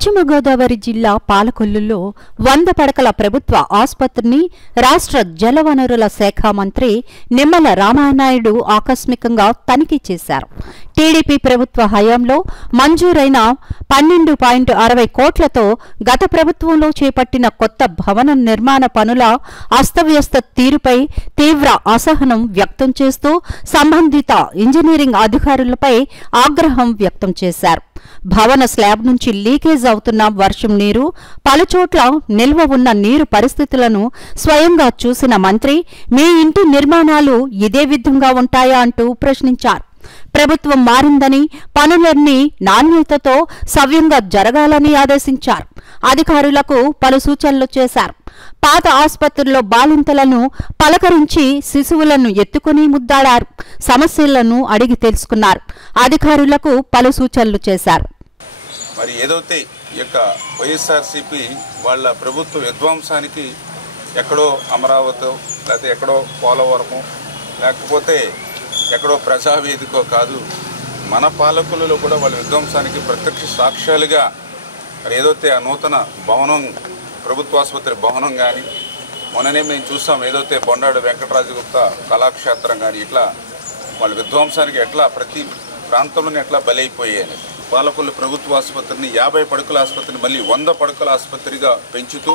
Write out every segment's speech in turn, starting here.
పశ్చిమ గోదావరి జిల్లా పాలకొల్లులో 100 పడకల ప్రభుత్వ ఆసుపత్రిని రాష్ట్ర జలవనరుల శాఖ మంత్రి నిమ్మల రామానాయుడు ఆకస్మికంగా తనిఖీ చేశారు. టీడీపీ ప్రభుత్వ హయాంలో మంజూరైన 12.60 కోట్లతో గత ప్రభుత్వంలో చేపట్టిన కొత్త భవన నిర్మాణ పనుల అస్తవ్యస్త తీరుపై తీవ్ర అసహనం వ్యక్తం చేస్తూ సంబంధిత ఇంజనీరింగ్ అధికారులపై ఆగ్రహం వ్యక్తం చేశారు. భవన స్లాబ్ నుంచి లీకేజ్ అవుతున్న వర్షం నీరు, పలుచోట్ల నిల్వ ఉన్న నీరు పరిస్థితులను స్వయంగా చూసిన మంత్రి మీ ఇంటి నిర్మాణాలు ఇదే విధంగా ఉంటాయా అంటూ ప్రశ్నించారు. ప్రభుత్వం మారిందని, పనులన్నీ నాణ్యతతో సవ్యంగా జరగాలని ఆదేశించారు. అధికారులకు పలు సూచనలు చేశారు. పాత ఆసుపత్రిలో బాలింతలను పలకరించి శిశువులను ఎత్తుకుని ముద్దాడారు. సమస్యలను అడిగి తెలుసుకున్నారు. అధికారులకు పలు సూచనలు చేశారు. మరి ఏదైతే ఈ యొక్క వైఎస్ఆర్సీపీ వాళ్ళ ప్రభుత్వ విధ్వంసానికి ఎక్కడో అమరావతి లేకపోతే ఎక్కడో పోలవరము లేకపోతే ఎక్కడో ప్రజావేదికో కాదు, మన పాలకులలో కూడా వాళ్ళ విధ్వంసానికి ప్రత్యక్ష సాక్ష్యాలుగా మరి ఏదైతే ఆ నూతన భవనం ప్రభుత్వాసుపత్రి భవనం కానీ మొన్ననే మేము చూసాం, ఏదైతే బొండాడు వెంకటరాజగుప్త కళాక్షేత్రం కానీ ఇట్లా వాళ్ళ విధ్వంసానికి ఎట్లా ప్రతి ప్రాంతంలోనే ఎట్లా బలైపోయాయి. పాలకొల్లు ప్రభుత్వ ఆసుపత్రిని 50 పడకల ఆసుపత్రిని మళ్ళీ 100 పడకల ఆసుపత్రిగా పెంచుతూ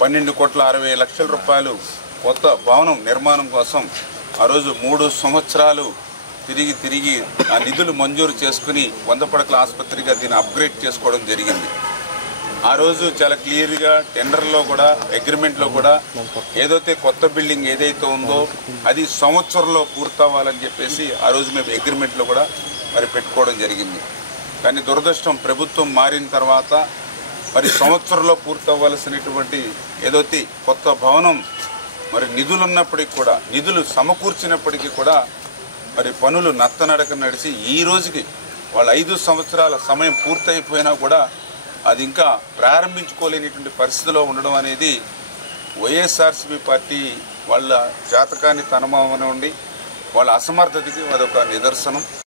12,60,00,000 రూపాయలు కొత్త భవనం నిర్మాణం కోసం ఆ రోజు 3 సంవత్సరాలు తిరిగి ఆ నిధులు మంజూరు చేసుకుని 100 పడకల ఆసుపత్రిగా దీన్ని అప్గ్రేడ్ చేసుకోవడం జరిగింది. ఆ రోజు చాలా క్లియర్గా టెండర్లో కూడా అగ్రిమెంట్లో కూడా ఏదైతే కొత్త బిల్డింగ్ ఏదైతే ఉందో అది సంవత్సరంలో పూర్తవ్వాలని చెప్పేసి ఆ రోజు మేము అగ్రిమెంట్లో కూడా మరి పెట్టుకోవడం జరిగింది. కానీ దురదృష్టం ప్రభుత్వం మారిన తర్వాత మరి సంవత్సరంలో పూర్తవ్వాల్సినటువంటి ఏదైతే కొత్త భవనం మరి నిధులున్నప్పటికీ కూడా నిధులు సమకూర్చినప్పటికీ కూడా మరి పనులు నత్తనడక నడిచి ఈ రోజుకి వాళ్ళ 5 సంవత్సరాల సమయం పూర్తయిపోయినా కూడా అది ఇంకా ప్రారంభించుకోలేనిటువంటి పరిస్థితిలో ఉండడం అనేది వైఎస్ఆర్సీపీ పార్టీ వాళ్ళ జాతకాన్ని తనమని ఉండి వాళ్ళ అసమర్థతకి అదొక నిదర్శనం.